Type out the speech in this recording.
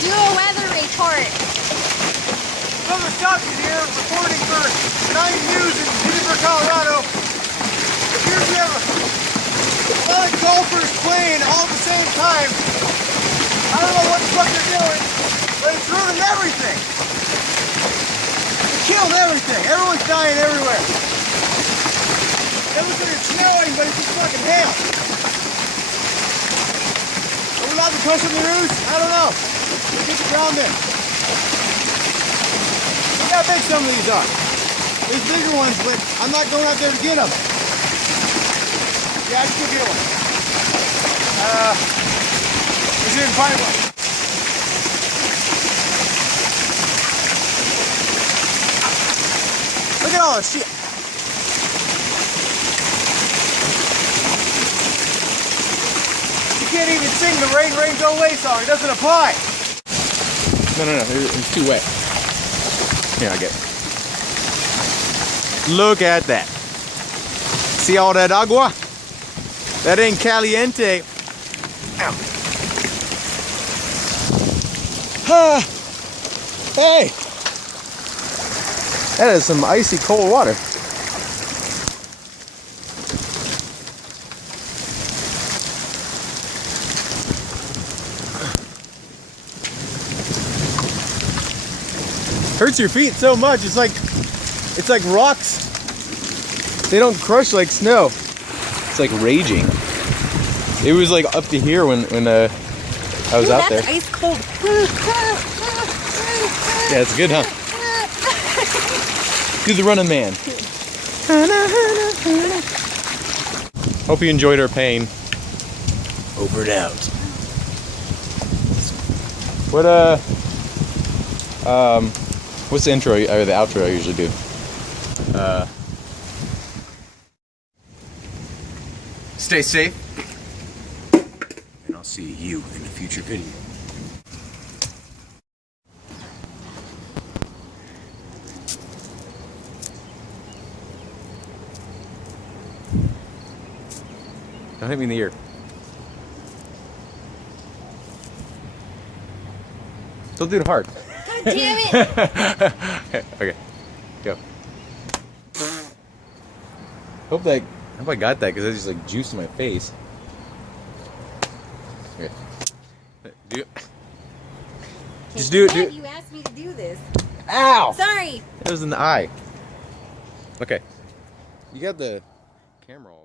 Do a weather report. DEVASTATION here, reporting for 9 News in Denver, Colorado. Appears we have a lot of golfers playing all at the same time. I don't know what the fuck they're doing, but it's ruining everything. It killed everything. Everyone's dying everywhere. It looks like it's snowing, but it's just fucking hail. Are we allowed to touch on the news? I don't know. Let's get the ground in. Look how big some of these are. There's bigger ones, but I'm not going out there to get them. Yeah, I can still get one. Let's see if we can find one. Look at all this shit. You can't even sing the Rain, Rain, Go Away song. It doesn't apply. No. It's too wet. Here, I get it. Look at that. See all that agua? That ain't caliente. Ow. Hey! That is some icy cold water. Hurts your feet so much. It's like rocks. They don't crush like snow. It's like raging. It was like up to here when I was out there. Ice cold. Yeah, it's good, huh? Do the running man. Hope you enjoyed our pain. Over and out. What's the intro or the outro I usually do? Stay safe, and I'll see you in a future video. Don't hit me in the ear. Don't do it hard. God damn it! Okay, go. Hope I got that because I just like juice in my face. Okay. Do it. Just do it. Do it. You asked me to do this. Ow! Sorry. It was in the eye. Okay. You got the camera all